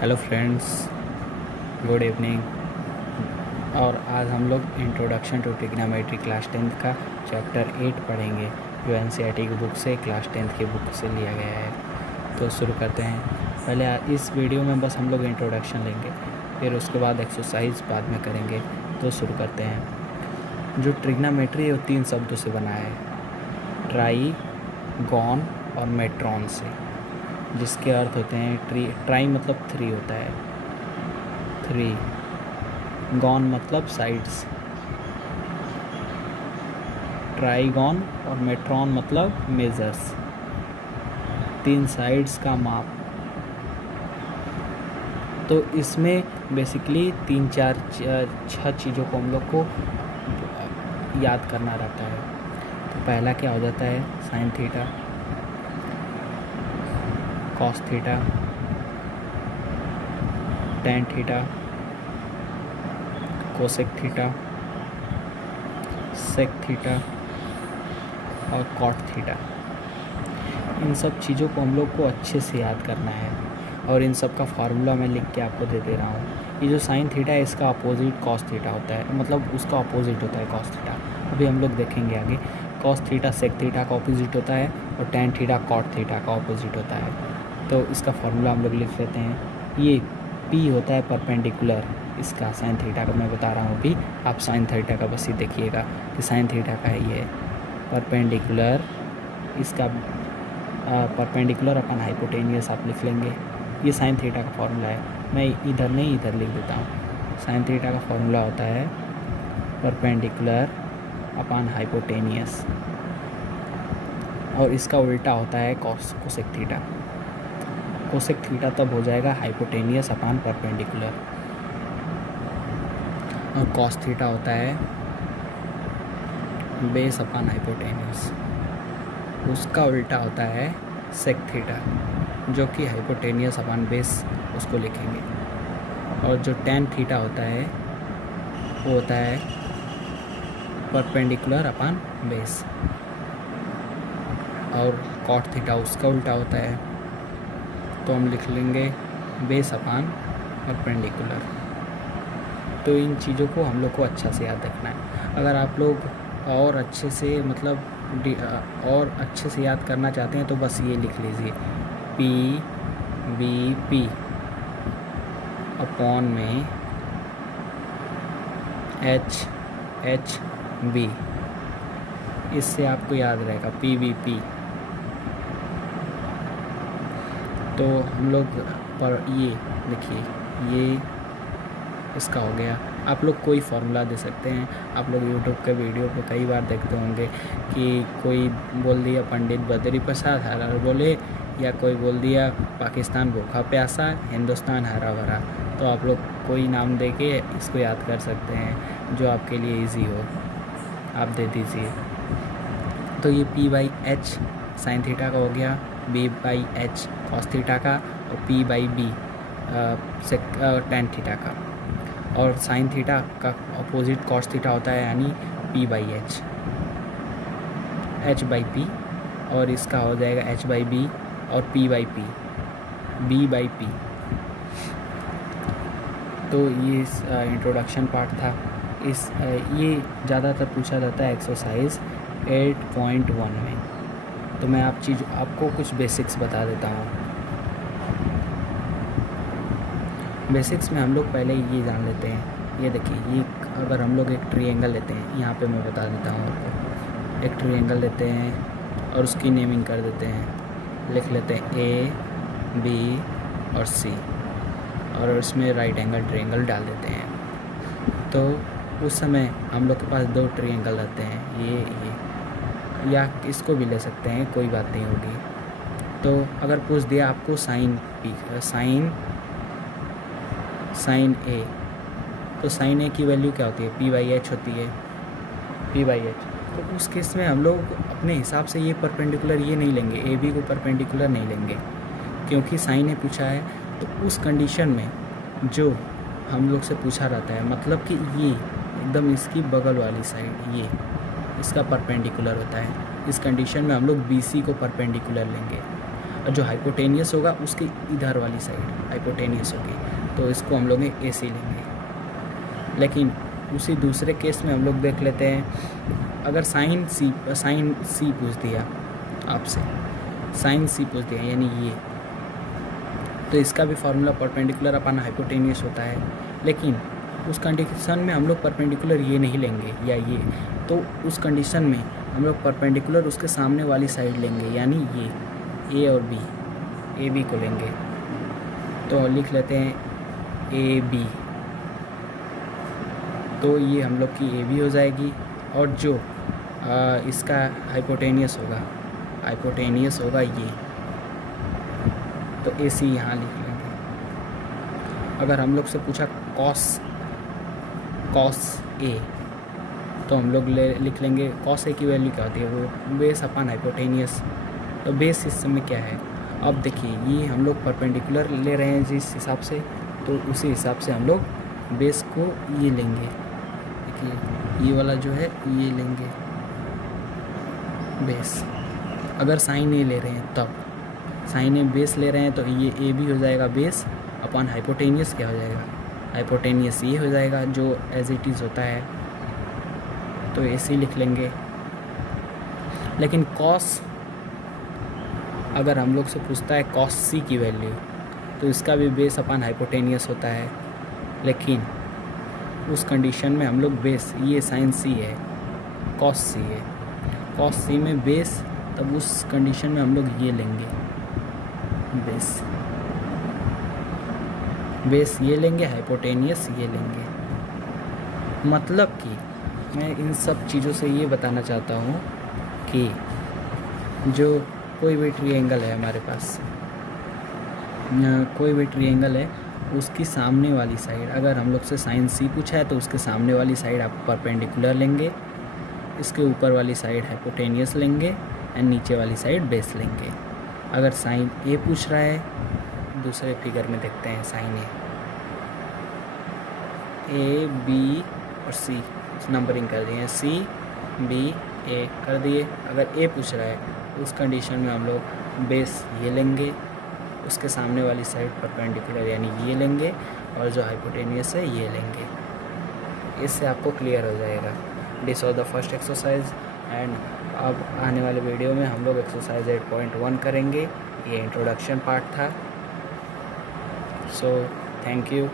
Hello friends, good evening. और आज हम लोग introduction to trigonometry class 10th का चैप्टर 8 पढ़ेंगे, जो एनसीईआरटी की बुक से, क्लास 10th की बुक से लिया गया है। तो शुरू करते हैं। पहले इस वीडियो में बस हम लोग इंट्रोडक्शन लेंगे, फिर उसके बाद एक्सरसाइज बाद में करेंगे। तो शुरू करते हैं। जो ट्रिग्नोमेट्री है वो 3 शब्दों से बना है, ट्राई, गॉन और मेट्रॉन से, जिसके अर्थ होते हैं ट्राई मतलब 3 होता है, 3, गॉन मतलब साइड्स, ट्राईगॉन, और मेट्रॉन मतलब मेजर्स, 3 साइड्स का माप। तो इसमें बेसिकली 3-4-6 चीज़ों को हम लोग को याद करना रहता है। तो पहला क्या हो जाता है, sine theta, cos theta, tan theta, cosec theta, sec theta और कॉट थीटा। इन सब चीज़ों को हम लोग को अच्छे से याद करना है, और इन सब का फार्मूला मैं लिख के आपको दे रहा हूँ। ये जो साइन थीटा है, इसका अपोजिट कॉस थीटा होता है, मतलब उसका अपोजिट होता है कॉस थीटा। अभी हम लोग देखेंगे आगे। कॉस थीटा सेक थीटा का अपोजिट होता है, और टैन थीटा कॉट थीटा का अपोजिट होता है। तो इसका फार्मूला हम लोग लिख लेते हैं। ये पी होता है परपेंडिकुलर, इसका साइन थीटा का मैं बता रहा हूँ अभी। आप साइन थीटा का बस ये देखिएगा कि साइन थीटा का है ये परपेंडिकुलर, इसका परपेंडिकुलर अपन हाइपोटेनियस आप लिख लेंगे। ये साइन थीटा का फार्मूला है, मैं इधर नहीं इधर लिख देता हूँ। साइन थीटा का फार्मूला होता है परपेंडिकुलर अपन हाइपोटेनियस, और इसका उल्टा होता है कोसेक थीटा। कोसेक थीटा तब हो जाएगा हाइपोटेनियस अपान परपेंडिकुलर, और कॉस थीटा होता है बेस अपान हाइपोटेनियस। उसका उल्टा होता है सेक थीटा, जो कि हाइपोटेनियस अपान बेस उसको लिखेंगे। और जो टैन थीटा होता है वो होता है परपेंडिकुलर अपान बेस, और कॉट थीटा उसका उल्टा होता है, तो हम लिख लेंगे बेस अपान परपेंडिकुलर। तो इन चीज़ों को हम लोग को अच्छा से याद रखना है। अगर आप लोग और अच्छे से और अच्छे से याद करना चाहते हैं तो बस ये लिख लीजिए, पी बी पी अपॉन में एच एच बी। इससे आपको याद रहेगा पी बी पी। तो हम लोग पर ये देखिए, ये इसका हो गया। आप लोग कोई फार्मूला दे सकते हैं। आप लोग यूट्यूब के वीडियो पे कई बार देखते होंगे कि कोई बोल दिया पंडित बद्री प्रसाद हरा बोले, या कोई बोल दिया पाकिस्तान भूखा प्यासा हिंदुस्तान हरा भरा। तो आप लोग कोई नाम दे के इसको याद कर सकते हैं, जो आपके लिए इजी हो, आप दे दीजिए। तो ये P by H sine theta का हो गया, B by H cos theta का, और P by B tan theta का। और साइन थीटा का अपोजिट कॉस थीटा होता है, यानी P by H, H by P, और इसका हो जाएगा एच बाई बी और P by P, B by P. तो ये इंट्रोडक्शन पार्ट था। ये ज़्यादातर पूछा जाता है एक्सरसाइज 8.1 में। तो मैं आपको कुछ बेसिक्स बता देता हूँ। बेसिक्स में हम लोग पहले ये जान लेते हैं। ये देखिए, ये अगर हम लोग एक ट्रायंगल लेते हैं, यहाँ पे मैं बता देता हूँ आपको। एक ट्रायंगल लेते हैं और उसकी नेमिंग कर देते हैं, लिख लेते हैं ए बी और सी, और उसमें राइट एंगल ट्रायंगल डाल देते हैं। तो उस समय हम लोग के पास 2 ट्रायंगल रहते हैं, ये या इसको भी ले सकते हैं, कोई बात नहीं होगी। तो अगर पूछ दिया आपको साइन ए, तो साइन ए की वैल्यू क्या होती है, पी बाई एच होती है, पी बाई एच। तो उस केस में हम लोग अपने हिसाब से ये परपेंडिकुलर ये नहीं लेंगे, ए बी को परपेंडिकुलर नहीं लेंगे, क्योंकि साइन ए पूछा है। तो उस कंडीशन में जो हम लोग से पूछा रहता है, मतलब कि ये एकदम इसकी बगल वाली साइड, ये इसका परपेंडिकुलर होता है। इस कंडीशन में हम लोग बी सी को परपेंडिकुलर लेंगे। और जो हाइपोटेनियस होगा उसकी इधर वाली साइड हाइपोटेनियस होगी, तो इसको हम लोग ए सी लेंगे। लेकिन उसी दूसरे केस में हम लोग देख लेते हैं, अगर साइन सी पूछ दिया आपसे, साइन सी पूछ दिया यानी ये, तो इसका भी फार्मूला परपेंडिकुलर अपन हाइपोटेनियस होता है। लेकिन उस कंडीशन में हम लोग परपेंडिकुलर ये नहीं लेंगे या ये, तो उस कंडीशन में हम लोग परपेंडिकुलर उसके सामने वाली साइड लेंगे, यानी ये ए और बी, ए बी को लेंगे। तो लिख लेते हैं ए बी, तो ये हम लोग की ए बी हो जाएगी। और जो इसका हाइपोटेनियस होगा ये, तो ए सी यहाँ लिख लेंगे। अगर हम लोग से पूछा कॉस ए, तो हम लोग लिख लेंगे कॉस ए की वैल्यू क्या होती है, वो बेस अपन हाइपोटेनियस। तो बेस इस समय क्या है, अब देखिए ये हम लोग परपेंडिकुलर ले रहे हैं जिस हिसाब से, तो उसी हिसाब से हम लोग बेस को ये लेंगे। देखिए ये वाला जो है ये लेंगे बेस। अगर साइन ए ले रहे हैं, तब साइन ए बेस ले रहे हैं, तो ये ए भी हो जाएगा बेस अपन हाइपोटेनियस क्या हो जाएगा, हाइपोटेनियस ये हो जाएगा जो एज इट इज़ होता है, तो ए सी लिख लेंगे। लेकिन कॉस, अगर हम लोग से पूछता है कॉस सी की वैल्यू, तो इसका भी बेस अपन हाइपोटेनियस होता है। लेकिन उस कंडीशन में हम लोग बेस, ये साइन सी है, कॉस सी है, कॉस सी में बेस, तब उस कंडीशन में हम लोग ये लेंगे बेस ये लेंगे, हाइपोटेनियस ये लेंगे। मतलब कि मैं इन सब चीज़ों से ये बताना चाहता हूँ कि जो कोई भी ट्रायंगल है हमारे पास, कोई भी ट्रायंगल है, उसकी सामने वाली साइड, अगर हम लोग से साइन सी पूछा है तो उसके सामने वाली साइड आप परपेंडिकुलर लेंगे, इसके ऊपर वाली साइड हाइपोटेनियस लेंगे एंड नीचे वाली साइड बेस लेंगे। अगर साइन ए पूछ रहा है, दूसरे फिगर में देखते हैं, साइन ए बी और सी नंबरिंग कर दिए हैं, सी बी ए कर दिए। अगर ए पूछ रहा है उस कंडीशन में हम लोग बेस ये लेंगे, उसके सामने वाली साइड परपेंडिकुलर यानी ये लेंगे, और जो हाइपोटेनियस है ये लेंगे। इससे आपको क्लियर हो जाएगा। This was the first exercise and अब आने वाले वीडियो में हम लोग एक्सरसाइज 8.1 करेंगे। ये इंट्रोडक्शन पार्ट था। So thank you.